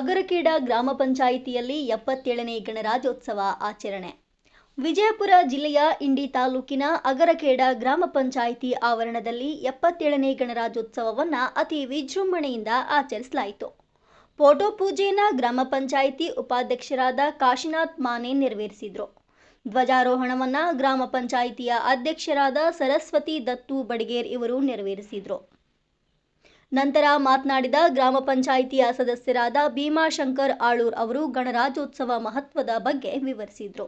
ಅಗರಕೇಡ ಗ್ರಾಮ ಪಂಚಾಯಿತಿಯಲ್ಲಿ ಎಪ್ಪತ್ತೇಳನೇ ಗಣರಾಜ್ಯೋತ್ಸವ ಆಚರಣೆ. ವಿಜಯಪುರ ಜಿಲ್ಲೆಯ ಇಂಡಿ ತಾಲೂಕಿನ ಅಗರಕೇಡ ಗ್ರಾಮ ಪಂಚಾಯಿತಿ ಆವರಣದಲ್ಲಿ ಎಪ್ಪತ್ತೇಳನೇ ಗಣರಾಜ್ಯೋತ್ಸವವನ್ನ ಅತಿ ವಿಜೃಂಭಣೆಯಿಂದ ಆಚರಿಸಲಾಯಿತು. ಫೋಟೋ ಪೂಜೆಯನ್ನು ಗ್ರಾಮ ಪಂಚಾಯಿತಿ ಉಪಾಧ್ಯಕ್ಷರಾದ ಕಾಶಿನಾಥ್ ಮಾನೆ ನೆರವೇರಿಸಿದರು. ಧ್ವಜಾರೋಹಣವನ್ನ ಗ್ರಾಮ ಪಂಚಾಯಿತಿಯ ಅಧ್ಯಕ್ಷರಾದ ಸರಸ್ವತಿ ದತ್ತು ಬಡಿಗೇರ್ ಇವರು ನೆರವೇರಿಸಿದ್ರು. ನಂತರ ಮಾತನಾಡಿದ ಗ್ರಾಮ ಪಂಚಾಯಿತಿಯ ಸದಸ್ಯರಾದ ಭೀಮಾಶಂಕರ್ ಆಳೂರ್ ಅವರು ಗಣರಾಜ್ಯೋತ್ಸವ ಮಹತ್ವದ ಬಗ್ಗೆ ವಿವರಿಸಿದರು.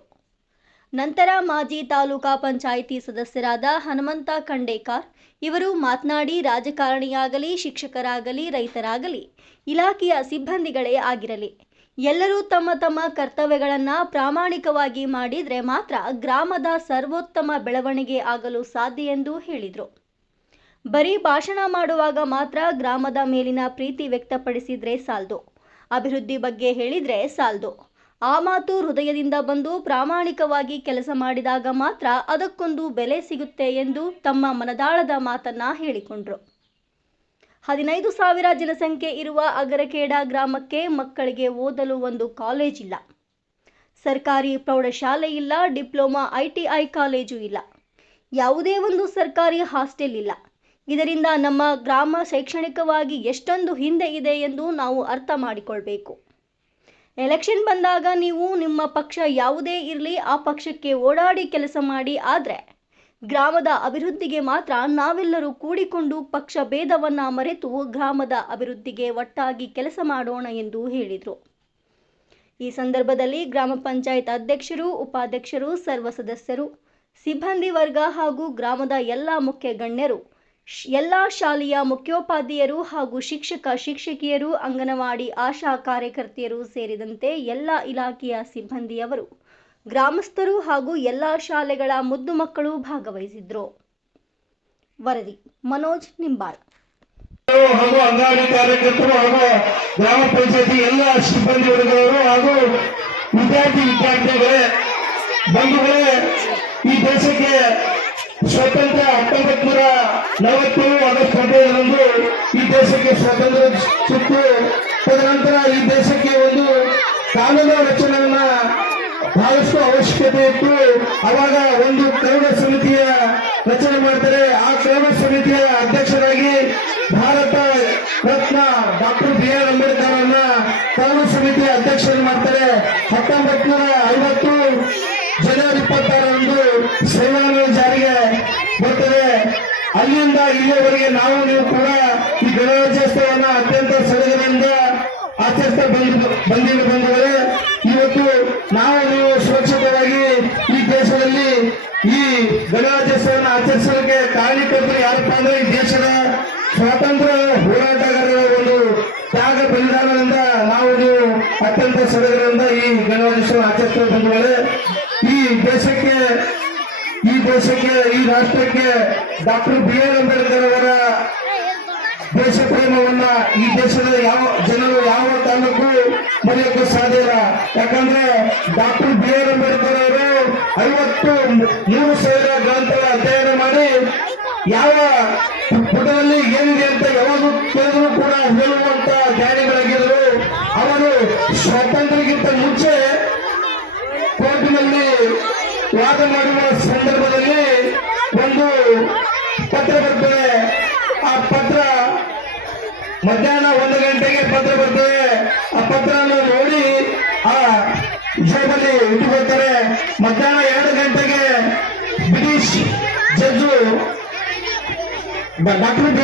ನಂತರ ಮಾಜಿ ತಾಲೂಕಾ ಪಂಚಾಯಿತಿ ಸದಸ್ಯರಾದ ಹನುಮಂತ ಖಂಡೇಕಾರ್ ಇವರು ಮಾತನಾಡಿ, ರಾಜಕಾರಣಿಯಾಗಲಿ, ಶಿಕ್ಷಕರಾಗಲಿ, ರೈತರಾಗಲಿ, ಇಲಾಖೆಯ ಸಿಬ್ಬಂದಿಗಳೇ ಆಗಿರಲಿ. ಎಲ್ಲರೂ ತಮ್ಮ ತಮ್ಮ ಕರ್ತವ್ಯಗಳನ್ನು ಪ್ರಾಮಾಣಿಕವಾಗಿ ಮಾಡಿದರೆ ಮಾತ್ರ ಗ್ರಾಮದ ಸರ್ವೋತ್ತಮ ಬೆಳವಣಿಗೆ ಆಗಲು ಸಾಧ್ಯ ಎಂದು ಹೇಳಿದರು. ಬರೀ ಭಾಷಣ ಮಾಡುವಾಗ ಮಾತ್ರ ಗ್ರಾಮದ ಮೇಲಿನ ಪ್ರೀತಿ ವ್ಯಕ್ತಪಡಿಸಿದ್ರೆ ಸಾಲ್ದು. ಅಭಿವೃದ್ಧಿ ಬಗ್ಗೆ ಹೇಳಿದ್ರೆ ಸಾಲ್ದು. ಆ ಮಾತು ಹೃದಯದಿಂದ ಬಂದು ಪ್ರಾಮಾಣಿಕವಾಗಿ ಕೆಲಸ ಮಾಡಿದಾಗ ಮಾತ್ರ ಅದಕ್ಕೊಂದು ಬೆಲೆ ಸಿಗುತ್ತೆ ಎಂದು ತಮ್ಮ ಮನದಾಳದ ಮಾತನ್ನ ಹೇಳಿಕೊಂಡ್ರು. ಹದಿನೈದು ಸಾವಿರ ಜನಸಂಖ್ಯೆ ಇರುವ ಅಗರಕೇಡ ಗ್ರಾಮಕ್ಕೆ ಮಕ್ಕಳಿಗೆ ಓದಲು ಒಂದು ಕಾಲೇಜ್ ಇಲ್ಲ. ಸರ್ಕಾರಿ ಪ್ರೌಢಶಾಲೆ ಇಲ್ಲ, ಡಿಪ್ಲೊಮಾ ಐಟಿಐ ಕಾಲೇಜು ಇಲ್ಲ. ಯಾವುದೇ ಒಂದು ಸರ್ಕಾರಿ ಹಾಸ್ಟೆಲ್ ಇಲ್ಲ. ಇದರಿಂದ ನಮ್ಮ ಗ್ರಾಮ ಶೈಕ್ಷಣಿಕವಾಗಿ ಎಷ್ಟೊಂದು ಹಿಂದೆ ಇದೆ ಎಂದು ನಾವು ಅರ್ಥ ಮಾಡಿಕೊಳ್ಬೇಕು. ಎಲೆಕ್ಷನ್ ಬಂದಾಗ ನೀವು ನಿಮ್ಮ ಪಕ್ಷ ಯಾವುದೇ ಇರಲಿ, ಆ ಪಕ್ಷಕ್ಕೆ ಓಡಾಡಿ ಕೆಲಸ ಮಾಡಿ, ಆದರೆ ಗ್ರಾಮದ ಅಭಿವೃದ್ಧಿಗೆ ಮಾತ್ರ ನಾವೆಲ್ಲರೂ ಕೂಡಿಕೊಂಡು ಪಕ್ಷ ಭೇದವನ್ನು ಮರೆತು ಗ್ರಾಮದ ಅಭಿವೃದ್ಧಿಗೆ ಒಟ್ಟಾಗಿ ಕೆಲಸ ಮಾಡೋಣ ಎಂದು ಹೇಳಿದರು. ಈ ಸಂದರ್ಭದಲ್ಲಿ ಗ್ರಾಮ ಪಂಚಾಯತ್ ಅಧ್ಯಕ್ಷರು, ಉಪಾಧ್ಯಕ್ಷರು, ಸರ್ವ ಸದಸ್ಯರು, ಸಿಬ್ಬಂದಿ ವರ್ಗ ಹಾಗೂ ಗ್ರಾಮದ ಎಲ್ಲ ಮುಖ್ಯ ಗಣ್ಯರು ಎಲ್ಲ ಶಾಲೆಯ ಮುಖ್ಯೋಪಾಧ್ಯಾಯರು ಹಾಗೂ ಶಿಕ್ಷಕ, ಶಿಕ್ಷಕಿಯರು, ಅಂಗನವಾಡಿ ಆಶಾ ಕಾರ್ಯಕರ್ತೆಯರು ಸೇರಿದಂತೆ ಎಲ್ಲ ಇಲಾಖೆಯ ಸಿಬ್ಬಂದಿಯವರು, ಗ್ರಾಮಸ್ಥರು ಹಾಗೂ ಎಲ್ಲ ಶಾಲೆಗಳ ಮುದ್ದು ಮಕ್ಕಳು ಭಾಗವಹಿಸಿದ್ರು. ವರದಿ, ಮನೋಜ್ ನಿಂಬಾಳ್ ಹಾಗೂ ಅಂಗನವಾಡಿ ಕಾರ್ಯಕರ್ತರು ಹಾಗೂ ಗ್ರಾಮ ಪಂಚಾಯತಿ ಎಲ್ಲ ಹಾಗೂ ವಿದ್ಯಾರ್ಥಿ ವಿದ್ಯಾರ್ಥಿಗಳೇ ಈ ದೇಶಕ್ಕೆ ಸ್ವಾತಂತ್ರ್ಯ ಹತ್ತೊಂಬತ್ ನೂರ ನಲವತ್ತೇಳು ಆಗಸ್ಟ್ ಹದಿನೈದರಂದು ಈ ದೇಶಕ್ಕೆ ಸ್ವಾತಂತ್ರ್ಯ ಸಿಕ್ತು ತದನಂತರ ಈ ದೇಶಕ್ಕೆ ಒಂದು ಕಾನೂನು ರಚನೆಯನ್ನ ಬಹಳಷ್ಟು ಅವಶ್ಯಕತೆ ಇತ್ತು. ಅವಾಗ ಒಂದು ಕ್ರೌಢ ಸಮಿತಿಯ ರಚನೆ ಮಾಡ್ತಾರೆ. ಆ ಕ್ರೌಢ ಸಮಿತಿಯ ಅಧ್ಯಕ್ಷರಾಗಿ Bharat Ratna doctor B R Ambedkar ಅನ್ನ ಕ್ರೌಢ ಸಮಿತಿಯ ಅಧ್ಯಕ್ಷರು ಮಾಡ್ತಾರೆ. ಹತ್ತೊಂಬತ್ ನೂರ ಐವತ್ತು ಜನವರಿ ಇಪ್ಪತ್ತಾರರಂದು ಸೇವಾ ಅಲ್ಲಿಂದ ಇಲ್ಲಿಯವರೆಗೆ ನಾವು, ನೀವು ಕೂಡ ಈ ಗಣರಾಜ್ಯೋತ್ಸವವನ್ನು ಅತ್ಯಂತ ಸಡಗರದಿಂದ ಆಚರಿಸ್ತಾ ಬಂದ ಬಂದಿದ್ದು ಇವತ್ತು ನಾವು, ನೀವು ಸುರಕ್ಷಿತವಾಗಿ ಈ ದೇಶದಲ್ಲಿ ಈ ಗಣರಾಜ್ಯೋತ್ಸವವನ್ನು ಆಚರಿಸಲಿಕ್ಕೆ ಕಾರಣೀಕರ್ತರು ಯಾರಪ್ಪ ಅಂದ್ರೆ ಈ ದೇಶದ ಸ್ವಾತಂತ್ರ್ಯ ಹೋರಾಟಗಾರರ ಒಂದು ತ್ಯಾಗ ಬಲಿದಾನದಿಂದ ನಾವು, ನೀವು ಅತ್ಯಂತ ಸಡಗರದಿಂದ ಈ ಗಣರಾಜ್ಯೋತ್ಸವ ಆಚರಿಸ್ತಾ ಈ ದೇಶಕ್ಕೆ, ಈ ರಾಷ್ಟ್ರಕ್ಕೆ ಡಾಕ್ಟರ್ ಬಿ ಆರ್ ಅಂಬೇಡ್ಕರ್ ಅವರ ದೇಶ ಪ್ರೇಮವನ್ನ ಈ ದೇಶದ ಯಾವ ಜನರು ಯಾವ ತಾಲೂಕು ಮರೆಯೋಕೆ ಸಾಧ್ಯ ಇಲ್ಲ. ಯಾಕಂದ್ರೆ ಡಾಕ್ಟರ್ ಬಿ ಆರ್ ಅಂಬೇಡ್ಕರ್ ಅವರು ಐವತ್ತು ಮೂರು ಸಾವಿರ ಗ್ರಂಥಗಳ ಅಧ್ಯಯನ ಮಾಡಿ ಯಾವ ಪುಟದಲ್ಲಿ ಏನಿದೆ ಅಂತ ಯಾವಾಗ ಕೇಳಿದ್ರು ಕೂಡ ಹೇಳುವಂತ ಜ್ಞಾನಿಗಳಾಗಿದ್ರು ಅವರು ಸ್ವಾತಂತ್ರ್ಯಕ್ಕಿಂತ ಮುಂಚೆ ಕೋರ್ಟಿನಲ್ಲಿ ವಾದ ಮಾಡುವ ಸಂದರ್ಭದಲ್ಲಿ ಗಂಟೆಗೆ ಪತ್ರ ಬರ್ತದೆ. ಆ ಪತ್ರ ನೋಡಿ, ಆ ಜೇಬಲ್ಲಿ ಇಟ್ಟುಕೊಳ್ತಾರೆ. ಮಧ್ಯಾಹ್ನ ಎರಡು ಗಂಟೆಗೆ ಬ್ರಿಟಿಷ್ ಜಡ್ಜು ಡಾಕ್ಟರ್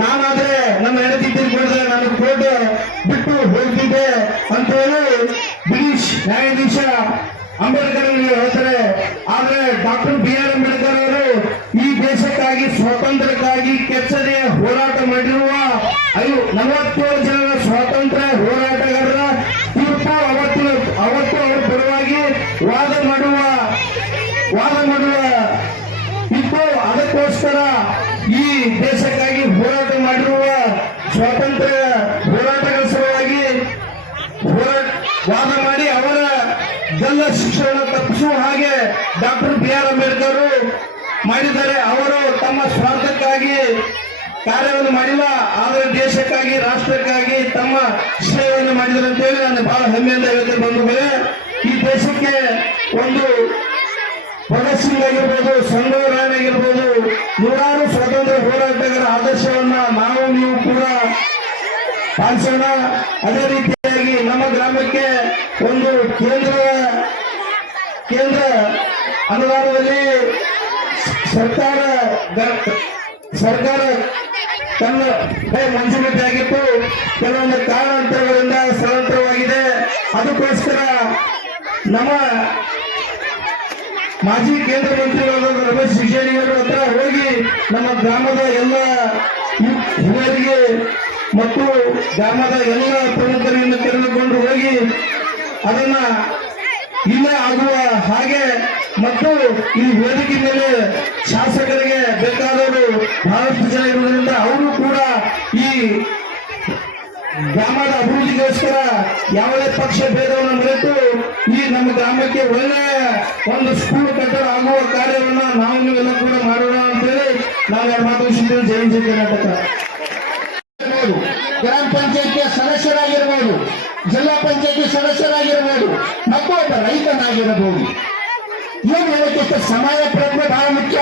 ನಾನಾದ್ರೆ ನನ್ನ ಹೆಂಡತಿ ತಿಳ್ಕೊಂಡ್ರೆ ನಾನು ಕೋರ್ಟ್ ಬಿಟ್ಟು ಹೋಗ್ತಿದ್ದೆ ಅಂತ ಹೇಳಿ ಬ್ರಿಟಿಷ್ ನ್ಯಾಯಾಧೀಶ ಅಂಬೇಡ್ಕರ್ ಹೇಳ್ತಾರೆ. ಆದ್ರೆ ಡಾಕ್ಟರ್ ಬಿ ಆರ್ ಅಂಬೇಡ್ಕರ್ ಅವರು ಈ ದೇಶಕ್ಕಾಗಿ, ಸ್ವಾತಂತ್ರ್ಯಕ್ಕಾಗಿ ಕೆಚ್ಚದೆ ಹೋರಾಟ ಮಾಡಿರುವ ಐದು, ನಲವತ್ತೇಳು ಜನರ ಸ್ವಾತಂತ್ರ್ಯ ಹೋರಾಟಗಾರರ ತೀರ್ಪು ಅವತ್ತು ಅವತ್ತು ಅವರ ಪರವಾಗಿ ವಾದ ಮಾಡುವ ವಾದ ಮಾಡುವ ಇತ್ತು. ಅದಕ್ಕೋಸ್ಕರ ದೇಶಕ್ಕಾಗಿ ಹೋರಾಟ ಮಾಡಿರುವ ಸ್ವಾತಂತ್ರ್ಯ ಹೋರಾಟಗಳ ಸಲುವಾಗಿ ವಾದ ಮಾಡಿ ಅವರ ಗಲ್ಲ ಶಿಕ್ಷಣ ತಪ್ಪಿಸುವ ಹಾಗೆ ಡಾಕ್ಟರ್ ಬಿ ಆರ್ ಅಂಬೇಡ್ಕರ್ ಮಾಡಿದ್ದಾರೆ. ಅವರು ತಮ್ಮ ಸ್ವಾರ್ಥಕ್ಕಾಗಿ ಕಾರ್ಯವನ್ನು ಮಾಡಿಲ್ಲ. ಆದರೆ ದೇಶಕ್ಕಾಗಿ, ರಾಷ್ಟ್ರಕ್ಕಾಗಿ ತಮ್ಮ ಸೇವೆಯನ್ನು ಅಂತ ಹೇಳಿ ನಾನು ಬಹಳ ಹೆಮ್ಮೆಯಿಂದ ಹೇಳ್ತೇನೆ ಮೇಲೆ ಈ ದೇಶಕ್ಕೆ ಒಂದು ಭಗತ್ ಸಿಂಗ್ ಆಗಿರ್ಬೋದು ನೂರಾರು ಸ್ವಾತಂತ್ರ್ಯ ಹೋರಾಟಗಾರ ಆದರ್ಶವನ್ನ ನಾವು ನೀವು ಕೂಡ ಪಾಲಿಸೋಣ. ಅದೇ ರೀತಿಯಾಗಿ ನಮ್ಮ ಗ್ರಾಮಕ್ಕೆ ಒಂದು ಕೇಂದ್ರ ಕೇಂದ್ರ ಅನುದಾನದಲ್ಲಿ ಸರ್ಕಾರ ಸರ್ಕಾರ ತನ್ನ ಮಂಜೂರಾತಿ ಆಗಿತ್ತು. ಕೆಲವೊಂದು ಕಾರಣಾಂತರಗಳಿಂದ ಸ್ಥಳಾಂತರವಾಗಿದೆ ಅದಕ್ಕೋಸ್ಕರ ನಮ್ಮ ಮಾಜಿ ಕೇಂದ್ರ ಮಂತ್ರಿಗಳಾದ ರಮೇಶ್ ಜಿಗೇಣಿಯವರು ಹತ್ರ ಹೋಗಿ ನಮ್ಮ ಗ್ರಾಮದ ಎಲ್ಲ ಹಿರಿಯರಿಗೆ ಮತ್ತು ಗ್ರಾಮದ ಎಲ್ಲ ಪ್ರಮುಖರನ್ನು ತೆರೆದುಕೊಂಡು ಹೋಗಿ ಅದನ್ನ ಇಲ್ಲ ಆಗುವ ಹಾಗೆ ಮತ್ತು ಈ ವೇದಿಕೆ ಮೇಲೆ ಶಾಸಕರಿಗೆ ಬೇಕಾದವರು ಬಹಳಷ್ಟು ಜನ ಇರುವುದರಿಂದ ಅವರು ಕೂಡ ಈ ಗ್ರಾಮದ ಅಭಿವೃದ್ಧಿಗೋಸ್ಕರ ಯಾವುದೇ ಪಕ್ಷ ಭೇದವನ್ನು ಮರೆತು ಈ ನಮ್ಮ ಗ್ರಾಮಕ್ಕೆ ಒಳ್ಳೆಯ ಒಂದು ಸ್ಕೂಲ್ ಕಟ್ಟಡ ಆಗುವ ಕಾರ್ಯವನ್ನ ನಾವು ನೀವೆಲ್ಲ ಕೂಡ ಮಾಡೋಣ ಅಂತೇಳಿ ನಾವು ಎರಡು ಮಾತು ಮುಗಿಸಿದ್ದೇವೆ ಜೈ ಜೈ ಕರ್ನಾಟಕ. ಗ್ರಾಮ ಪಂಚಾಯತಿಯ ಸದಸ್ಯರಾಗಿರ್ಬೋದು. ಜಿಲ್ಲಾ ಪಂಚಾಯತಿ ಸದಸ್ಯರಾಗಿರ್ಬೋದು. ಮತ್ತು ಒಬ್ಬ ರೈತನಾಗಿರಬಹುದು. ಏನ್ ಹೇಳಕ್ಕಿಂತ ಸಮಯ ಪ್ರಜ್ಞೆ ಬಹಳ ಮುಖ್ಯ.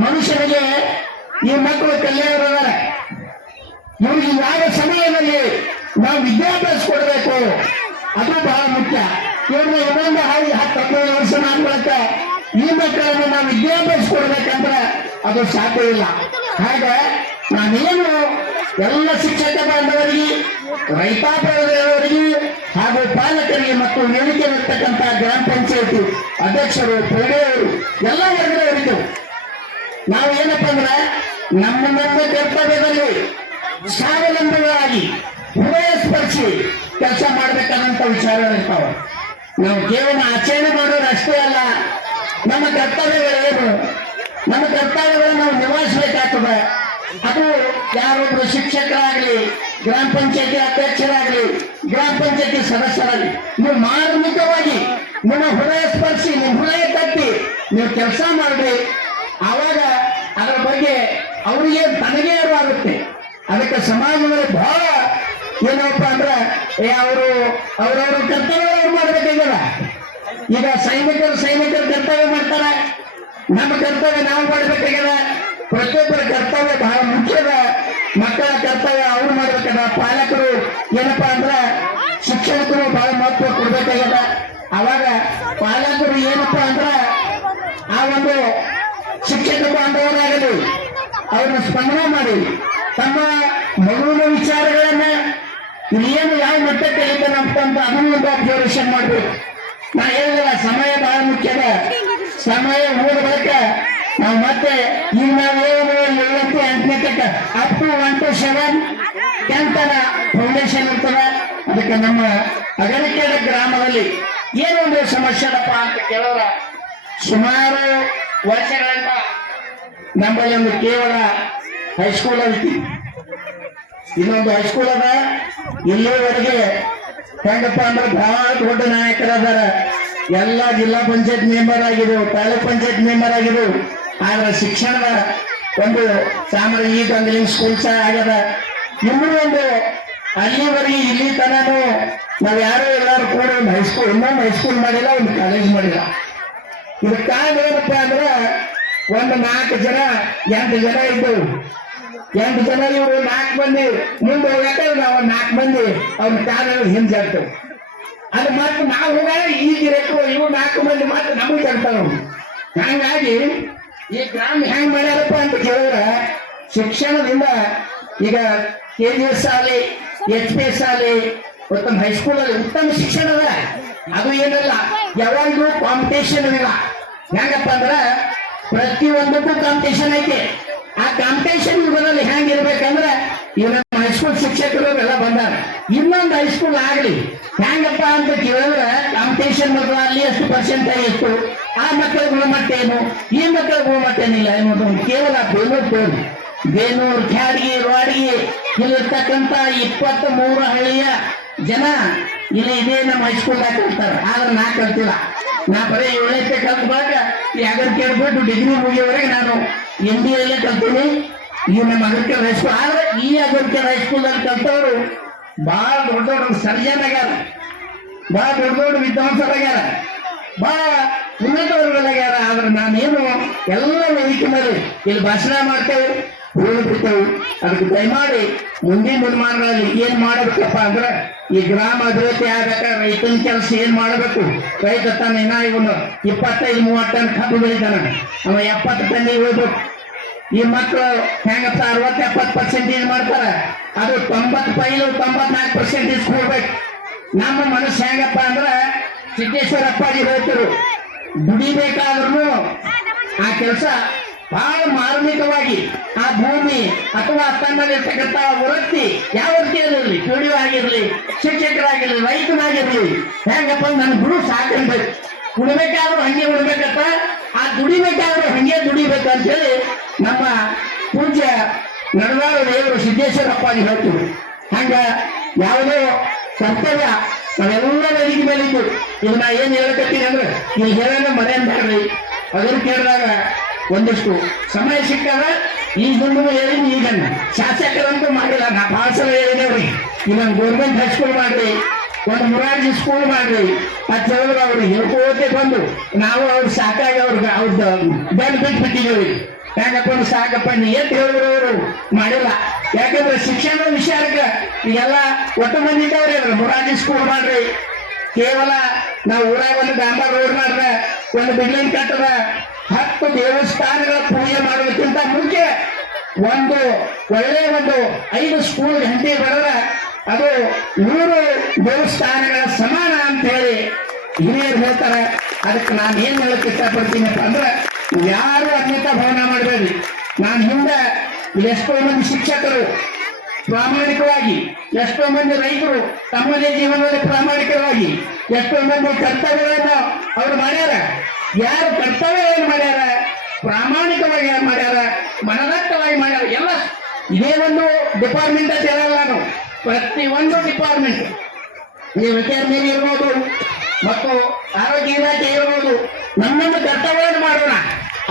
ಮನುಷ್ಯರಿಗೆ ಈ ಮಕ್ಕಳು ಕಲ್ಯಾಣ ಇವ್ರಿಗೆ ಯಾವ ಸಮಯದಲ್ಲಿ ನಾವು ವಿದ್ಯಾಭ್ಯಾಸ ಕೊಡಬೇಕು? ಅದು ಬಹಳ ಮುಖ್ಯ. ಇವ್ರನ್ನ ಇನ್ನೊಂದು ಹಾಗೆ ಹತ್ತು ಹದಿನೈದು ವರ್ಷ ಮಾಡ್ಕೊಳಕ್ಕೆ ಈ ಮಕ್ಕಳನ್ನು ನಾವು ವಿದ್ಯಾಭ್ಯಾಸ ಕೊಡ್ಬೇಕಂದ್ರೆ ಅದು ಸಾಧ್ಯ ಇಲ್ಲ. ಹಾಗೆ ನಾನೇನು ಎಲ್ಲ ಶಿಕ್ಷಕ ಬಾಂಧವರಿಗೆ ರೈತಾಪರವರಿಗೆ ಹಾಗೂ ಪಾಲಕರಿಗೆ ಮತ್ತು ವೇದಿಕೆ ಇರ್ತಕ್ಕಂಥ ಗ್ರಾಮ ಪಂಚಾಯತಿ ಅಧ್ಯಕ್ಷರು ಪ್ರಭೆಯವರು ಎಲ್ಲ ವರ್ಗದವರಿದ್ದು ನಾವು ಏನಪ್ಪ ಅಂದ್ರೆ ನಮ್ಮ ನಮ್ಮ ಕರ್ತವ್ಯದಲ್ಲಿ ಸ್ವಾವಲಂಬಿಗಳಾಗಿ ಹೃದಯ ಸ್ಪರ್ಶಿ ಕೆಲಸ ಮಾಡ್ಬೇಕಾದಂತ ವಿಚಾರಗಳಿರ್ತಾವೆ ನಾವು ಕೇವಲ ಆಚರಣೆ ಮಾಡೋದು ಅಷ್ಟೇ ಅಲ್ಲ, ನಮ್ಮ ಕರ್ತವ್ಯಗಳೇನು ನಮ್ಮ ಕರ್ತವ್ಯಗಳನ್ನು ನಾವು ನಿಭಾಯಿಸಬೇಕಾಗ್ತದೆ. ಅದು ಯಾರೊಬ್ಬರು ಶಿಕ್ಷಕರಾಗಲಿ, ಗ್ರಾಮ ಪಂಚಾಯತಿ ಅಧ್ಯಕ್ಷರಾಗಲಿ, ಗ್ರಾಮ ಪಂಚಾಯತಿ ಸದಸ್ಯರಾಗಲಿ, ನೀವು ಮಾರ್ಮಿಕವಾಗಿ ನಿಮ್ಮ ಹೃದಯ ಸ್ಪರ್ಶಿ, ನಿಮ್ಮ ಹೃದಯ ತಟ್ಟಿ ನೀವು ಕೆಲಸ ಮಾಡ್ರಿ. ಆವಾಗ ಅದರ ಬಗ್ಗೆ ಅವರಿಗೆ ತನಗೇ ಅರಿವಾಗುತ್ತೆ. ಅದಕ್ಕೆ ಸಮಾಜದಲ್ಲಿ ಬಹಳ ಏನಪ್ಪ ಅಂದ್ರೆ ಅವರು, ಅವರವ್ರ ಕರ್ತವ್ಯ ಮಾಡ್ಬೇಕಾಗ್ಯದ ಈಗ ಸೈನಿಕರು ಸೈನಿಕರು ಕರ್ತವ್ಯ ಮಾಡ್ತಾರೆ. ನಮ್ಮ ಕರ್ತವ್ಯ ನಾವು ಮಾಡ್ಬೇಕಾಗ್ಯದ ಪ್ರತಿಯೊಬ್ಬರ ಕರ್ತವ್ಯ ಬಹಳ ಮುಖ್ಯದ. ಮಕ್ಕಳ ಕರ್ತವ್ಯ ಅವ್ರು ಮಾಡ್ಬೇಕದ ಪಾಲಕರು ಏನಪ್ಪಾ ಅಂದ್ರೆ, ಶಿಕ್ಷಕರು ಬಹಳ ಮಹತ್ವ ಕೊಡ್ಬೇಕಾಗ್ಯದ. ಅವಾಗ ಪಾಲಕರು ಏನಪ್ಪಾ ಅಂದ್ರೆ, ಆ ಒಂದು ಶಿಕ್ಷಕ ಬಾಂಧವರಾಗಲಿ ಅವ್ರನ್ನ ಸ್ಪಂದನೆ ಮಾಡಿ, ತಮ್ಮ ಮಗುವಿನ ವಿಚಾರಗಳನ್ನ ಏನು ಯಾವ ಮಟ್ಟಕ್ಕೆ ಕಲಿತಾನಂತ ಅದನ್ನು ಒಂದು ಅಬ್ಸರ್ವೇಷನ್ ಮಾಡ್ಬೇಕು. ನಾ ಹೇಳಿದ ಸಮಯ ಬಹಳ ಮುಖ್ಯದ ಸಮಯ ಓದಬೇಕ ನಾವು ಮತ್ತೆ ಈಗ ನಾವು ಏಳಂತೆ ಎಂಟನೇ up to one to seven foundation ಇರ್ತದ. ಅದಕ್ಕೆ ನಮ್ಮ ಅಗಲಿಕೆಯ ಗ್ರಾಮದಲ್ಲಿ ಏನೊಂದು ಸಮಸ್ಯೆ ಅದಪ್ಪ ಅಂತ ಕೇಳೋರ. ಸುಮಾರು ವರ್ಷಗಳಿಂದ ನಮ್ಮಲ್ಲಿ ಒಂದು ಕೇವಲ ಹೈಸ್ಕೂಲ್ ಐತಿ ಇನ್ನೊಂದು ಹೈಸ್ಕೂಲ್ ಅದ. ಇಲ್ಲಿವರೆಗೆ ಹೆಂಗಪ್ಪ ಅಂದ್ರೆ ಬಹಳ ದೊಡ್ಡ ನಾಯಕರದಾರ. ಎಲ್ಲ ಜಿಲ್ಲಾ ಪಂಚಾಯತ್ ಮೆಂಬರ್ ಆಗಿದ್ರು, ತಾಲೂಕ್ ಪಂಚಾಯತ್ ಮೆಂಬರ್ ಆಗಿದ್ರು. ಆದ್ರೆ ಶಿಕ್ಷಣದ ಒಂದು ಸಾಮಾನ್ಯ ಈಗ ಅಂದ್ರೆ ಸ್ಕೂಲ್ ಸಹ ಆಗ್ಯದ. ಇನ್ನೂ ಒಂದು ಅಲ್ಲಿವರೆಗೆ ಇಲ್ಲಿ ತನನು ನಾವು ಯಾರು ಎಲ್ಲಾರು ಕೂಡ ಒಂದು ಹೈಸ್ಕೂಲ್ ಇನ್ನೊಂದು ಹೈಸ್ಕೂಲ್ ಮಾಡಿಲ್ಲ, ಒಂದು ಕಾಲೇಜ್ ಮಾಡಿಲ್ಲ. ಇದು ಕಾರಣ ಏನಪ್ಪ ಅಂದ್ರೆ ಒಂದು ನಾಲ್ಕು ಜನ, ಎಂಟು ಜನ ಇದ್ದವು. ಎಂಟು ಜನ ಇವರು ನಾಲ್ಕು ಮಂದಿ. ಮುಂದೆ ಹೋಗಕ್ಕೆ ನಾವು ನಾಲ್ಕು ಮಂದಿ. ಅವ್ರ ಕಾಲ ಹಿಂಜಾಡ್ತೇವೆ ಅದು ಮತ್ತೆ ನಾವು ಹೋಗಾಗ ಈಗ ಇರಬೇಕು ಇವು ನಾಲ್ಕು ಮಂದಿ ಮತ್ತೆ ನಮಗೆ ತರ್ತಾವ ಹಂಗಾಗಿ ಈ ಗ್ರಾಮ ಹೆಂಗ್ ಮಾಡ್ಯಾರಪ್ಪ ಅಂತ ಕೇಳಿದ್ರೆ, ಶಿಕ್ಷಣದಿಂದ ಈಗ ಕೆ ಜಿ ಎಸ್ ಶಾಲೆ ಎಚ್ ಪಿ ಎಸ್ ಆಗಲಿ ಉತ್ತಮ ಹೈಸ್ಕೂಲ್ ಅಲ್ಲಿ ಉತ್ತಮ ಶಿಕ್ಷಣ ಅದ. ಅದು ಏನಲ್ಲ, ಯಾವಾಗ್ಲೂ ಕಾಂಪಿಟೇಷನ್ ಇಲ್ಲ. ಹೆಂಗಪ್ಪ ಅಂದ್ರ ಪ್ರತಿಯೊಂದಕ್ಕೂ ಕಾಂಪಿಟೇಷನ್ ಐತಿ. ಕಾಂಪಿಟೇಷನ್ ಯುಗದಲ್ಲಿ ಹೆಂಗಿರ್ಬೇಕಂದ್ರೆ ಇರ್ಬೇಕಂದ್ರೆ ಇವ್ ನಮ್ಮ ಹೈಸ್ಕೂಲ್ ಶಿಕ್ಷಕರು ಎಲ್ಲ ಬಂದಾರ. ಇನ್ನೊಂದು ಹೈಸ್ಕೂಲ್ ಆಗಲಿ. ಹೆಂಗಪ್ಪ ಅಂತ ಕೇಳಿದ್ರೆ ಕಾಂಪಿಟೇಷನ್ ಮಕ್ಕಳು ಅಲ್ಲಿ ಎಷ್ಟು ಪರ್ಸೆಂಟೇಜ್ ಆಗಿತ್ತು ಆ ಮಕ್ಕಳ ಗುಣಮಟ್ಟ ಏನು? ಈ ಮಕ್ಕಳ ಗುಣಮಟ್ಟ ಏನಿಲ್ಲ ಅನ್ನೋದು ಕೇವಲ ಬೇಲೂರು ತೋರಿ. ಬೇಲೂರು ಖ್ಯಾಡ್ಗಿ ರೋಡ್ಗಿ, ಇಲ್ಲಿರ್ತಕ್ಕಂಥ ಇಪ್ಪತ್ತ್ ಮೂರು ಹಳ್ಳಿಯ ಜನ ಇಲ್ಲಿ ಇದೇ ನಮ್ಮ ಹೈಸ್ಕೂಲ್ದಾಗ ಕಲ್ತಾರೆ. ಆದ್ರೆ ನಾ ಕಲ್ತಿಲ್ಲ. ನಾ ಬರೀ ಏಳೈತೆ ಕಲ್ತ್ ಈ ಅಗರ್ ಕೇಳ್ಬಿಟ್ಟು ಡಿಗ್ರಿ ಮುಗಿಯೋವರೆಗೆ ನಾನು ಎಂ ಬಿ ಎಲ್ಲೇ ಕಲ್ತೀನಿ. ಇವ್ ನಮ್ಮ ಅಗತ್ಯ ಹೈಸ್ಕೂಲ್ ಆದ್ರೆ ಈ ಅಗತ್ಯ ಹೈಸ್ಕೂಲ್ ಅಲ್ಲಿ ಕಲ್ತವ್ರು ಬಹಳ ದೊಡ್ಡ ದೊಡ್ಡ ಸರ್ಜನ್ ಆಗ್ಯಾರ. ಬಹಳ ದೊಡ್ಡ ದೊಡ್ಡ ವಿದ್ವಾಂಸರಾಗ್ಯಾರ ಬಹಳ ಉನ್ನತ ವರ್ಗದಾಗ್ಯಾರ ಆದ್ರೆ ನಾನೇನು ಎಲ್ಲ ವೇದಿಕೆ ಮೇಲೆ ಇಲ್ಲಿ ಭಾಷಣ ಮಾಡ್ತೇವೆ. ಹೋಗಿ ಅದಕ್ಕೆ ದಯಮಾಡಿ ಮುಂದಿನ ದಿನಮಾನಗಳಲ್ಲಿ ಏನ್ ಮಾಡಬೇಕಪ್ಪ ಅಂದ್ರೆ ಈ ಗ್ರಾಮ ಅಭಿವೃದ್ಧಿ ಆಗ್ಬೇಕ ರೈತನ ಕೆಲಸ ಏನ್ ಮಾಡಬೇಕು? ರೈತ ತನ್ನ ಇನ್ನ ಇವನು ಇಪ್ಪತ್ತೈದು, ಮೂವತ್ತು ಟನ್ ಕಬ್ಬು ಬೆಳಿತಾನ. ಅವ ಎಪ್ಪತ್ತು ಟನ್ ಹೋಗ್ಬೇಕು ಈ ಮಕ್ಕಳು ಹೆಂಗಪ್ಪ ಅರವತ್ತು ಎಪ್ಪತ್ತು ಪರ್ಸೆಂಟೇಜ್ ಮಾಡ್ತಾರ? ಅದು ತೊಂಬತ್ತು ಪೈಲು ತೊಂಬತ್ನಾಲ್ಕು ಪರ್ಸೆಂಟ್ ಇಸ್ಕೊಳ್ಬೇಕು ನಮ್ಮ ಮನಸ್ಸು ಹೆಂಗಪ್ಪ ಅಂದ್ರೆ ಸಿದ್ದೇಶ್ವರ ಅಪ್ಪಾಜಿ ಹೇಳ್ತಿರು ದುಡಿಬೇಕಾದ್ರೂ ಆ ಕೆಲಸ ಬಹಳ ಮಾರ್ಮಿಕವಾಗಿ ಆ ಭೂಮಿ ಅಥವಾ ತನ್ನಲ್ಲಿರ್ತಕ್ಕಂಥ ವೃತ್ತಿ ಯಾವ ವೃತ್ತಿಯಲ್ಲಿರಲಿ ಪಿಡಿಒ ಆಗಿರಲಿ, ಶಿಕ್ಷಕರಾಗಿರ್ಲಿ, ರೈತನಾಗಿರಲಿ, ಹೆಂಗಪ್ಪ ನನ್ನ ಗುರು ಸಾಕಿರ್ಬೇಕು ಉಡ್ಬೇಕಾದ್ರೂ ಹಂಗೆ ಉಡ್ಬೇಕಪ್ಪ ಆ ದುಡಿಬೇಕಾದ್ರೂ ಹಂಗೆ ದುಡಿಬೇಕು ಅಂತ ಹೇಳಿ ನಮ್ಮ ಪೂಜ್ಯ ನಡವಾಳ ದೇವರು ಸಿದ್ದೇಶ್ವರಪ್ಪ ಅಂತ ಹೇಳ್ತೀವಿ ಹಂಗ ಯಾವುದೋ ಕರ್ತವ್ಯ ನಾವೆಲ್ಲ ವೇದಿಕೆ ಮೇಲೆ ಇದ್ದು ಈಗ ನಾ ಏನ್ ಹೇಳಕತ್ತೀನಿ ಅಂದ್ರೆ, ನೀವು ಹೇಳೋಣ ಮನೆ ಅಂತಾಡ್ರಿ ಅದನ್ನು ಕೇಳಿದಾಗ ಒಂದಿಷ್ಟು ಸಮಯ ಸಿಕ್ಕಾಗ ಈ ದುಂಡು ಹೇಳಿ ಈಗ ಶಾಸಕರಂತೂ ಮಾಡಿಲ್ಲ, ನಾ ಭಾಳ ಸಲ ಹೇಳಿದೇವ್ರಿ ಇನ್ನೊಂದು ಗೌರ್ಮೆಂಟ್ ಹೈಸ್ಕೂಲ್ ಮಾಡ್ರಿ, ಒಂದು ಮುರಾರ್ಜಿ ಸ್ಕೂಲ್ ಮಾಡ್ರಿ. ಹೇಳಿದ್ರು ಅವ್ರು ಹೇಳ್ಕೋತೆ ಬಂದು ನಾವು ಅವ್ರು ಸಾಕಾಗಿ ಅವ್ರಿಗೆ ಅವ್ರದ್ದು ಬೆನಿಫಿಟ್ ಬಿಟ್ಟಿದ್ದೀವಿ ಯಾಕಪ್ಪ ಸಾಕಪ್ಪ, ನೀ ಏನ್ ಹೇಳಿದ್ರು ಅವರು? ಮಾಡಿಲ್ಲ. ಯಾಕಂದ್ರೆ ಶಿಕ್ಷಣ ವಿಚಾರಕ್ಕೆ ಎಲ್ಲ ಒಟ್ಟು ಮಂದಿ ಇದ್ದಾವ್ರಿ ಅವ್ರು. ಮುರಾರ್ಜಿ ಸ್ಕೂಲ್ ಮಾಡ್ರಿ. ಕೇವಲ ನಾವು ಊರಾಗ ಒಂದು ಡಾಂಬರ್ ರೋಡ್ ಮಾಡ್ರೆ, ಒಂದು ಬಿಲ್ಡಿಂಗ್ ಕಟ್ಟದ ಹತ್ತು ದೇವಸ್ಥಾನಗಳ ಪೂಜೆ ಮಾಡೋದಕ್ಕಿಂತ ಮುಂಚೆ ಒಂದು ಒಳ್ಳೆಯ ಒಂದು ಐದು ಸ್ಕೂಲ್ ಗಂಟೆ ಬರೆದ ಅದು ನೂರು ದೇವಸ್ಥಾನಗಳ ಸಮಾನ ಅಂತ ಹೇಳಿ ಹಿರಿಯರು ಹೇಳ್ತಾರೆ. ಅದಕ್ಕೆ ನಾನು ಏನ್ ಹೇಳಕ್ ಇಷ್ಟಪಡ್ತೀನಪ್ಪ ಅಂದ್ರೆ ಯಾರು ಅನ್ಯತಾ ಭವನ ಮಾಡಬೇಡಿ. ನಾನು ಹಿಂದೆ ಎಷ್ಟೋ ಮಂದಿ ಶಿಕ್ಷಕರು ಪ್ರಾಮಾಣಿಕವಾಗಿ, ಎಷ್ಟೋ ಮಂದಿ ರೈತರು ತಮ್ಮದೇ ಜೀವನದಲ್ಲಿ ಪ್ರಾಮಾಣಿಕವಾಗಿ, ಎಷ್ಟೋ ಮಂದಿ ಕರ್ತವ್ಯಗಳನ್ನು ಅವ್ರು ಮಾಡ್ಯಾರ. ಯಾರು ಕರ್ತವ್ಯ ಏನು ಮಾಡ್ಯಾರ? ಪ್ರಾಮಾಣಿಕವಾಗಿ ಏನ್ ಮಾಡ್ಯಾರ? ಮನದಟ್ಟವಾಗಿ ಮಾಡ್ಯಾರ? ಎಲ್ಲ ಇದೇ ಒಂದು ಡಿಪಾರ್ಟ್ಮೆಂಟ್ ಅಂತ ಹೇಳಲ್ಲ ನಾನು. ಪ್ರತಿ ಒಂದು ಡಿಪಾರ್ಟ್ಮೆಂಟ್ ಈ ವೆಟರ್ನರಿ ಇರ್ಬೋದು, ಮತ್ತು ಆರೋಗ್ಯ ಇಲಾಖೆ ಇರ್ಬೋದು. ನಮ್ಮನ್ನು ಕರ್ತವ್ಯವನ್ನು ಮಾಡೋಣ?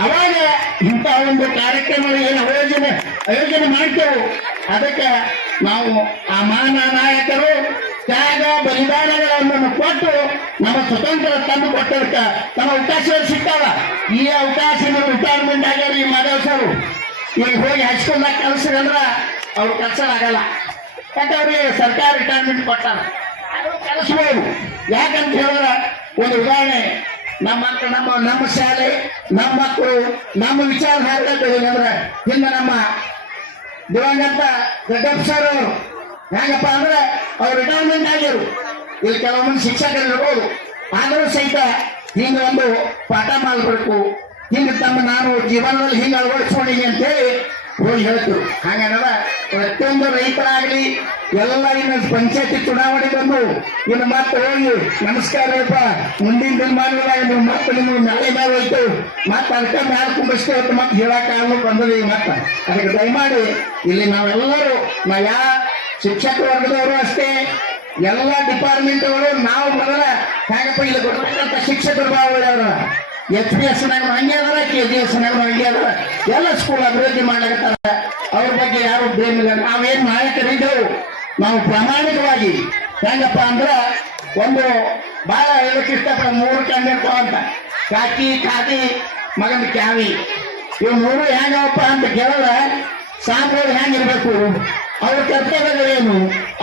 ಅವಾಗ ಇಂಥ ಒಂದು ಕಾರ್ಯಕ್ರಮ ಏನು ಆಯೋಜನೆ ಆಯೋಜನೆ ಮಾಡ್ತೇವೆ. ಅದಕ್ಕೆ ನಾವು ಆ ಮಾನ ನಾಯಕರು ತ್ಯಾಗ ಬಲಿದಾನಗಳನ್ನು ಕೊಟ್ಟು ನಮ್ಮ ಸ್ವತಂತ್ರ ತಂದು ಕೊಟ್ಟಿರ್ತ ನಮ್ಮ ಅವಕಾಶಗಳು ಸಿಗ್ತಾವ. ಈ ಅವಕಾಶ ರಿಟೈರ್ಮೆಂಟ್ ಆಗ್ಯಾರ ಈ ಮಾಧವ್ ಸರ್ ಈಗ ಹೋಗಿ ಹಚ್ಕೊಂಡ ಕೆಲಸ ಅಂದ್ರ ಅವ್ರು ಕೆಲಸ ಆಗಲ್ಲ ಯಾಕೆ ಸರ್ಕಾರ ರಿಟೈರ್ಮೆಂಟ್ ಕೊಟ್ಟಾರ? ಅದು ಕಲಿಸ್ಬೋದು ಯಾಕಂತ ಹೇಳಿದ್ರೆ ಒಂದು ಉದಾಹರಣೆ, ನಮ್ಮ ಮಕ್ಕಳು ನಮ್ಮ ನಮ್ಮ ಶಾಲೆ, ನಮ್ಮ ಮಕ್ಕಳು, ನಮ್ಮ ವಿಚಾರಧಾರೆ ಅಂದ್ರೆ, ಹಿಂದೆ ನಮ್ಮ ದಿವಂಗತ ದೊಡ್ಡಪ್ಪ ಸರ್ ಅವರು ಹೆಂಗಪ್ಪ ಅಂದ್ರೆ ಅವ್ರು ರಿಟೈರ್ಮೆಂಟ್ ಆಗಿರು ಇಲ್ಲಿ ಕೆಲವೊಂದು ಶಿಕ್ಷಕರು ಇರ್ಬೋದು. ಆದರೂ ಸಹಿತ ಹಿಂಗ ಒಂದು ಪಾಠ ಮಾಡಬೇಕು. ಹಿಂಗ ತಮ್ಮ ನಾನು ಜೀವನದಲ್ಲಿ ಹಿಂಗ ಅಂತ ಹೇಳಿ ಹೋಗಿ ಹೇಳ್ತೀವಿ ಹಾಗೇನಲ್ಲ, ಪ್ರತಿಯೊಂದು ರೈತರಾಗ್ಲಿ ಎಲ್ಲ ಇನ್ನು ಪಂಚಾಯತಿ ಚುನಾವಣೆ ಬಂದು ಇನ್ನು ಮತ್ತೆ ಹೋಗಿ ನಮಸ್ಕಾರಪ್ಪ ಮುಂದಿನ ದಿನಮಾನಗಳ ನೀವು ಮತ್ತೆ ನಿಮ್ಗೆ ನಾಳೆ ಮೇಲೆ ಹೋಯ್ತು. ಮತ್ತೆ ಅದಕ್ಕೆ ಮ್ಯಾಲ ಅಂತ ಮತ್ತೆ ಹೇಳಕ್ಕೆ ಬಂದದ ಮತ್ತೆ ಅದಕ್ಕೆ ದಯಮಾಡಿ ಇಲ್ಲಿ ನಾವೆಲ್ಲರೂ, ನಾವು ಯಾ ಶಿಕ್ಷಕ ವರ್ಗದವರು ಅಷ್ಟೇ. ಎಲ್ಲ ಡಿಪಾರ್ಟ್ಮೆಂಟ್ ಅವರು ನಾವು ಮೊದಲ ಹೇಗಪ್ಪ ಇಲ್ಲಿ ಕೊಡ್ತಕ್ಕಂಥ ಶಿಕ್ಷಕರು ಒಳ್ಳೆಯವ್ರ. ಎಚ್ ಪಿ ಎಸ್ ನಾಗ ಹಂಗೆ ಅದರ, ಕೆ ಜಿ ಎಸ್ ನಾಗ ಹಂಗೆ ಅದರ. ಎಲ್ಲ ಸ್ಕೂಲ್ ಅಭಿವೃದ್ಧಿ ಮಾಡ್ಲಕತ್ತಾರ. ಅವ್ರ ಬಗ್ಗೆ ಯಾರು ಬ್ಲೇಮ್ ಇಲ್ಲ. ನಾವೇನ್ ನಾಯಕರಿದ್ದೆವು. ನಾವು ಪ್ರಾಮಾಣಿಕವಾಗಿ ಹೆಂಗಪ್ಪ ಅಂದ್ರ ಒಂದು ಬಹಳ ಹೇಳಕ್ ಇಷ್ಟಪಡ ಮೂರು ಕಂಡಿರ್ತಾವ ಅಂತ. ಕಾಕಿ ಖಾದಿ ಮಗನ ಕ್ಯಾವಿ. ಇವ್ ಮೂರು ಹೆಂಗಪ್ಪ ಅಂತ ಕೇಳಿದ್ರೆ ಸಾಂಪ್ರದ ಹೆಂಗಿರ್ಬೇಕು? ಅವ್ರ ಕರ್ತವ್ಯಗಳೇನು?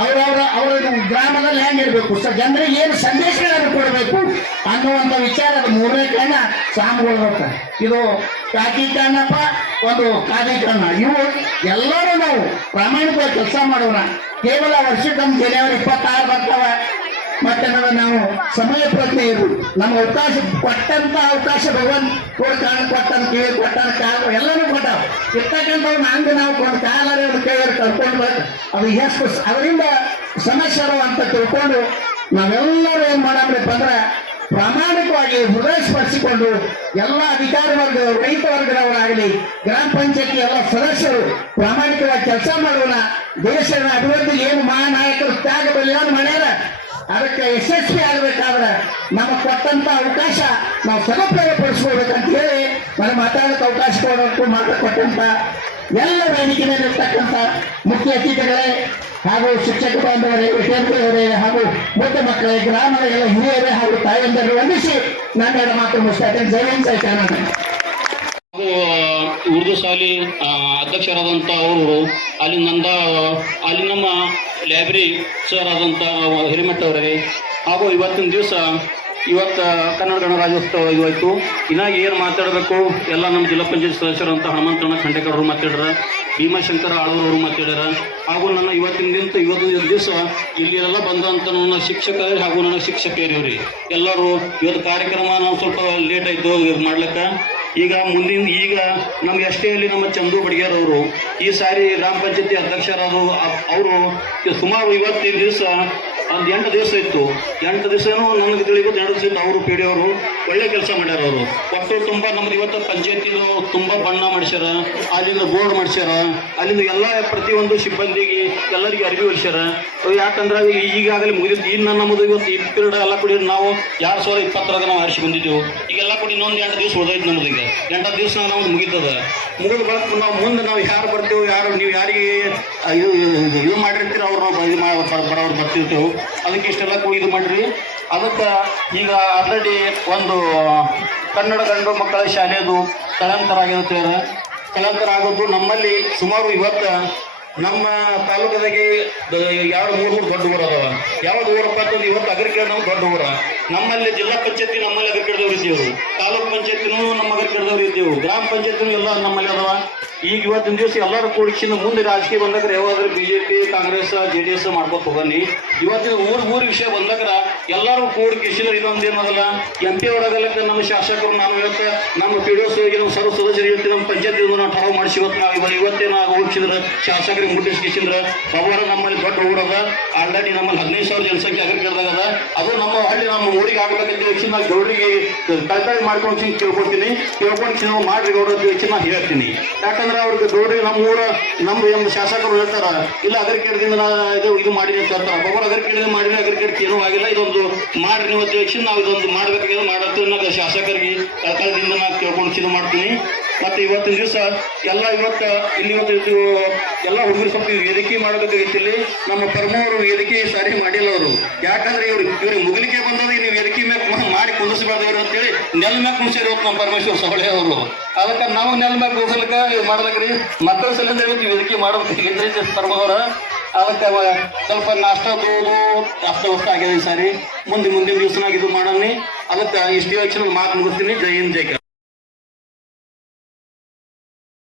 ಅವರವರ ಅವರ ಗ್ರಾಮದಲ್ಲಿ ಹೆಂಗಿರ್ಬೇಕು? ಸ, ಜನರಿಗೆ ಏನು ಸಂದೇಶಗಳನ್ನು ಕೊಡಬೇಕು ಅನ್ನುವಂಥ ವಿಚಾರ ಅದು ಮೂರನೇ ಕಣ್ಣ ಸಾಮಗಳು ಹೋಗ್ತಾರೆ ಇದು ಕಾಕಿ ಕಣ್ಣಪ್ಪ, ಒಂದು ಕಾದಿ ಕಣ್ಣ. ಇವು ಎಲ್ಲರೂ ನಾವು ಪ್ರಾಮಾಣಿಕವಾಗಿ ಕೆಲಸ ಮಾಡೋಣ. ಕೇವಲ ವರ್ಷಕ್ಕೊಂದು ಜನವರಿ ಇಪ್ಪತ್ತಾರು ಬರ್ತಾವ. ಮತ್ತೆ ನಾವು ಸಮಯ ಪ್ರಜ್ಞೆ ಇರು ನಮ್ಮ ಅವಕಾಶ ಕೊಟ್ಟಂತ ಅವಕಾಶ ಭಗವನ್ ಕೊಡ್ ಕಾರಣ ಕೊಟ್ಟಂತ ಕೇಳಿ ಕೊಟ್ಟಾನ ಕಾಲ ಎಲ್ಲನೂ ಕೊಟ್ಟಾವ ಇರ್ತಕ್ಕಂಥ ಹಂಗೆ ನಾವು ಕೊಂಡು ಕಾಲಾರೆ ಕೇಳಿ ಕರ್ಕೊಂಡು ಬಂದು ಅದು ಎಷ್ಟು ಅದರಿಂದ ಸಮಸ್ಯೆ ಅಂತ ತಿಳ್ಕೊಂಡು ನಾವೆಲ್ಲರೂ ಏನ್ ಮಾಡಬೇಕಂದ್ರೆ ಪ್ರಾಮಾಣಿಕವಾಗಿ ಹೃದಯ ಸ್ಪರ್ಶಿಕೊಂಡು ಎಲ್ಲ ಅಧಿಕಾರಿ ವರ್ಗ ರೈತ ವರ್ಗದವರಾಗಲಿ, ಗ್ರಾಮ ಪಂಚಾಯತಿ ಎಲ್ಲ ಸದಸ್ಯರು ಪ್ರಾಮಾಣಿಕವಾಗಿ ಕೆಲಸ ಮಾಡೋಣ. ದೇಶದ ಅಭಿವೃದ್ಧಿ ಏನು ಮಹಾನಾಯಕರು ತ್ಯಾಗ ಬಲಿದಾನ ಮಾಡ್ಯಾರ ಅದಕ್ಕೆ ಯಶಸ್ವಿ ಆಗಬೇಕಾದ್ರೆ ನಮಗೆ ಕೊಟ್ಟಂತ ಅವಕಾಶ ನಾವು ಸದುಪಯೋಗ ಪಡಿಸ್ಕೊಳ್ಬೇಕಂತ ಹೇಳಿ ನಾನು ಮಾತಾಡೋಕೆ ಅವಕಾಶ ಕೊಡೋಕ್ಕೂ ಮಾತಾಡ್ಕೊಟ್ಟಂತ ಎಲ್ಲ ವೇದಿಕೆ ಮೇಲೆ ಇರ್ತಕ್ಕಂಥ ಮುಖ್ಯ ಅತಿಥಿಗಳೇ ಹಾಗೂ ಶಿಕ್ಷಕ ಬಾಂಧವರೇ, ವಿದ್ಯಾರ್ಥಿಗಳೇ ಹಾಗೂ ಮುಖ್ಯ ಮಕ್ಕಳೇ ಎಲ್ಲ ಹಿರಿಯರೇ ಹಾಗೂ ತಾಯಂದರು ವಂದಿಸಿ ನನ್ನ ಮಾತು ಮುಗಿಸ್ತಾ ಇದ್ದೇನೆ. ಸೈತಾನ ಉರ್ದು ಶಾಲೆ ಅಧ್ಯಕ್ಷರಾದಂಥ ಅವರು, ಅಲ್ಲಿ ನಂದ, ಅಲ್ಲಿ ನಮ್ಮ ಲೈಬ್ರರಿ ಸರ್ ಆದಂಥ ಹಿರಿಮಠ ಅವರಿಗೆ ಹಾಗೂ ಇವತ್ತಿನ ದಿವಸ ಇವತ್ತು ಕನ್ನಡ ಗಣರಾಜ್ಯೋತ್ಸವ ಇವತ್ತು ಇನ್ನಾಗಿ ಏನು ಮಾತಾಡಬೇಕು, ಎಲ್ಲ ನಮ್ಮ ಜಿಲ್ಲಾ ಪಂಚಾಯತ್ ಸದಸ್ಯರಂತ ಹನುಮಂತಣ್ಣ ಖಂಡೇಕರ್ ಅವರು ಮಾತಾಡ್ಯಾರ ಭೀಮಾಶಂಕರ ಆಳ್ವರು ಮಾತಾಡ್ಯಾರ. ಹಾಗೂ ನನ್ನ ಇವತ್ತಿನ ದಿನ ಇವತ್ತಿನ ದಿವಸ ಇಲ್ಲಿ ಎಲ್ಲ ಬಂದಂಥ ನನ್ನ ಶಿಕ್ಷಕ ಹಾಗೂ ನನ್ನ ಶಿಕ್ಷಕಿಯರವ್ರಿ ಎಲ್ಲರೂ ಇವತ್ತು ಕಾರ್ಯಕ್ರಮ ನಾವು ಸ್ವಲ್ಪ ಲೇಟ್ ಆಯಿತು ಮಾಡ್ಲಿಕ್ಕೆ. ಈಗ ಮುಂದಿನ, ಈಗ ನಮ್ಗೆ ಎಷ್ಟೇ ಅಲ್ಲಿ ನಮ್ಮ ಚಂದು ಅವರು ಈ ಸಾರಿ ಗ್ರಾಮ ಪಂಚಾಯತಿ ಅಧ್ಯಕ್ಷರಾದ ಅವರು ಸುಮಾರು ಇವತ್ತಿನ ದಿವಸ ಒಂದು ಎಂಟು ದಿವಸ ಇತ್ತು. ಎಂಟು ದಿವಸನೂ ನನಗೆ ತಿಳಿಬೋದು ಎರಡು ದಿವಸ ಅವರು ಪಿ ಡಿ ಒಳ್ಳೆ ಕೆಲಸ ಮಾಡ್ಯಾರ ಅವರು. ಒಟ್ಟು ತುಂಬ, ನಮ್ದು ಇವತ್ತು ಪಂಚಾಯತಿದು ತುಂಬ ಬಣ್ಣ ಮಾಡಿಸ್ಯಾರ, ಅಲ್ಲಿಂದ ಬೋರ್ಡ್ ಮಾಡಿಸ್ಯಾರ, ಅಲ್ಲಿಂದ ಎಲ್ಲ ಪ್ರತಿಯೊಂದು ಸಿಬ್ಬಂದಿಗೆ ಎಲ್ಲರಿಗೆ ಅರಿವಿ ಹೊಲಿಸ್ಯಾರ ಯಾಕಂದ್ರೆ ಈಗಾಗಲೇ ಮುಗಿದಿತ್ತು. ಇನ್ನು ನಮ್ಮದು ಇವತ್ತು ಇಪ್ಪತ್ತೆರಡು ಎಲ್ಲ ಕೂಡಿ ನಾವು ಎರಡು ಸಾವಿರದ ಇಪ್ಪತ್ತರಾಗ ನಾವು ಆರಿಸಿ ಬಂದಿದ್ದೆವು. ಈಗೆಲ್ಲ ಕೂಡಿ ಇನ್ನೊಂದು ಎಂಟು ದಿವಸ ಉಳಿದೈತೆ ನಮ್ಮದು ಈಗ. ಎಂಟು ದಿವಸ ನಾವು ಮುಗಿತದ. ಮುಗಿದ ಬಳಕ ನಾವು ಮುಂದೆ ನಾವು ಯಾರು ಬರ್ತೇವೆ, ಯಾರು ನೀವು ಯಾರಿಗೆ ಇದು, ಇದು- ಮಾಡಿರ್ತೀರ ಅವ್ರು ನಾವು ಇದು ಬರೋರು ಬರ್ತಿರ್ತೇವೆ, ಅದಕ್ಕೆ ಇಷ್ಟೆಲ್ಲ ಕೂಡಿ ಇದು ಮಾಡಿರಿ ಅದಕ್ಕೆ ಈಗ ಆಲ್ರೆಡಿ ಒಂದು ಕನ್ನಡ ಗಂಡು ಮಕ್ಕಳ ಶಾಲೆದು ಸ್ಥಳಾಂತರ ಆಗಿರುತ್ತೆ ಸ್ಥಳಾಂತರ ಆಗೋದು ನಮ್ಮಲ್ಲಿ ಸುಮಾರು ಇವತ್ತು ನಮ್ಮ ತಾಲೂಕದಾಗೆ ಎರಡು ಮೂರು ಮೂರು ದೊಡ್ಡ ಊರು ಅದಾವ. ಯಾವ್ದು ಊರಪ್ಪ ಅಂತಂದ್ರೆ ಇವತ್ತು ಅಗ್ರಿಕೇಡ್ ನಾವು ದೊಡ್ಡ ಊರ. ನಮ್ಮಲ್ಲಿ ಜಿಲ್ಲಾ ಪಂಚಾಯತಿ ನಮ್ಮಲ್ಲಿ ಅಗ್ರಿಕೇಡ್ದವ್ರು ಇದ್ದೇವು. ತಾಲೂಕ್ ಪಂಚಾಯತಿನೂ ನಮ್ಮ ಅಗ್ರಿಕೇಡ್ದವ್ರು ಇದ್ದೇವು. ಗ್ರಾಮ ಪಂಚಾಯತಿನೂ ಎಲ್ಲ ನಮ್ಮಲ್ಲಿ ಅದಾವ. ಈಗ ಇವತ್ತಿನ ದಿವಸ ಎಲ್ಲರೂ ಕೂಡಿಸಿಂದ ಮುಂದೆ ರಾಜಕೀಯ ಬಂದಾಗ ಯಾವಾದ್ರೂ B J P Congress, J D S ಮಾಡ್ಕೊತ ಹೋಗನಿ ಇವತ್ತಿನ ಊರು ಊರು ವಿಷಯ ಬಂದಾಗ ಎಲ್ಲರೂ ಕೂಡಿ ಕಿಶಿದ್ರೆ ಇದೊಂದು ಏನದಲ್ಲ ಎಂ ಪಿ ಒಳಗಲಕ್ಕೆ ನಮ್ಮ ಶಾಸಕರು ನಾನು ಇವತ್ತು ನಮ್ಮ ಪಿ ಡಿ ಎಸ್ ನಮ್ಮ ಸರ್ವ ಸದಸ್ಯರು ಇವತ್ತು ನಮ್ಮ ಪಂಚಾಯತ್ ನಾವು ಠರಾವ್ ಮಾಡಿಸಿ ಇವತ್ತು ನಾವು ಇವಾಗ ಇವತ್ತೇ ನಾವು ಶಾಸಕರಿಗೆ ಮುಟ್ಟಿಸ್ಕಿಸಿದ್ರೆ ಪವಾರ ನಮ್ಮಲ್ಲಿ ದೊಡ್ಡ ಊರದ ಆಲ್ರೆಡಿ ನಮ್ಮಲ್ಲಿ ಹದಿನೈದು ಸಾವಿರ ಜನಸಂಖ್ಯೆ ಅಗ್ರಿಕೇಟ್ದಾಗ ಅದ. ಅದು ನಮ್ಮ ಹಳ್ಳಿ ನಮ್ಮ ಊರಿಗೆ ಆಗ್ಬೇಕಂತ ಹೆಚ್ಚಿನ ನಾವು ಗೌಡರಿಗೆ ಕಳ್ತಾಳಿ ಮಾಡ್ಕೊಂಡು ಕೇಳ್ಕೊಡ್ತೀನಿ. ಕೇಳ್ಕೊಂಡು ಚಿನ್ನ ಮಾಡ್ರಿ ಹೆಚ್ಚಿನ ನಾ ಹೇಳ್ತೀನಿ. ಯಾಕಂದ್ರೆ ಅವ್ರಿಗೆ ಗೌಡ್ರಿಗೆ ನಮ್ಮ ಊರ ನಮ್ಮ ಎಂಬ ಶಾಸಕರು ಹೇಳ್ತಾರ, ಇಲ್ಲ ಅದರ ನಾ ಇದು ಇದು ಮಾಡಿರಿ ಅಂತ ಹೇಳ್ತಾರ. ಕೇಳಿದ್ರೆ ಮಾಡಿದ್ರೆ ಅದರ ಕೇಳಿ ಏನೂ ಆಗಿಲ್ಲ, ಇದೊಂದು ಮಾಡ್ರಿ ನೀವು ಇದೊಂದು ಮಾಡ್ಬೇಕಾಗಿ ಮಾಡತ್ತೀವಿ ಅನ್ನೋದು ಶಾಸಕರಿಗೆ ಸರ್ಕಾರದಿಂದ ನಾ ಕೇಳ್ಕೊಂಡು ಚಿನ್ನ ಮಾಡ್ತೀನಿ. ಮತ್ತೆ ಇವತ್ತಿನ ದಿವಸ ಎಲ್ಲ ಇವತ್ತು ಇಲ್ಲಿ ಇವತ್ತು ಇದು ಎಲ್ಲ ಹುಡುಗರು ಸ್ವಲ್ಪ ವೇದಿಕೆ ಮಾಡಬೇಕಾಗಿತ್ತು ಇಲ್ಲಿ ನಮ್ಮ ಪರಮವರು ವೇದಿಕೆ ಸಾರಿ ಮಾಡಿಲ್ಲ ಅವರು. ಯಾಕಂದ್ರೆ ಇವರು ಇವರು ಮುಗಿಲಿಕ್ಕೆ ಬಂದದ ನೀವು ವೇದಿಕೆ ಮ್ಯಾಗ ಮಾಡಿ ಕುಂದಿಸಬಾರ್ದು ಅಂತ ಅಂತೇಳಿ ನೆಲ ಮ್ಯಾಗ ಕುಂದಿಸಿರು ನಮ್ಮ ಪರಮೇಶ್ವರ ಸೊಳೆ ಅವರು. ಅದಕ್ಕೆ ನಾವು ನೆಲ ಮ್ಯಾಗ ಕುಂದಿಸ್ಲಿಕ್ಕೆ ಇದು ಮಾಡ್ಬೇಕ್ರಿ ಮಕ್ಕಳ ಸಲಿಂದ ಇವತ್ತು ವೇದಿಕೆ ಮಾಡಬೇಕಾಗಿದ್ರಿ ಪರಮವರ ಅದಕ್ಕೆ ಸ್ವಲ್ಪ ನಾಷ್ಟ ಅಷ್ಟ ವರ್ಷ ಆಗಿದೆ ಈ ಸಾರಿ. ಮುಂದೆ ಮುಂದಿನ ದಿವಸನಾಗ ಇದು ಮಾಡೋಣ ಅದಕ್ಕೆ ಇಷ್ಟು ಯೋಚನೆ ಮಾತು ಮುಗಿಸ್ತೀನಿ. ಜೈ ಹಿಂದ್, ಜೈ.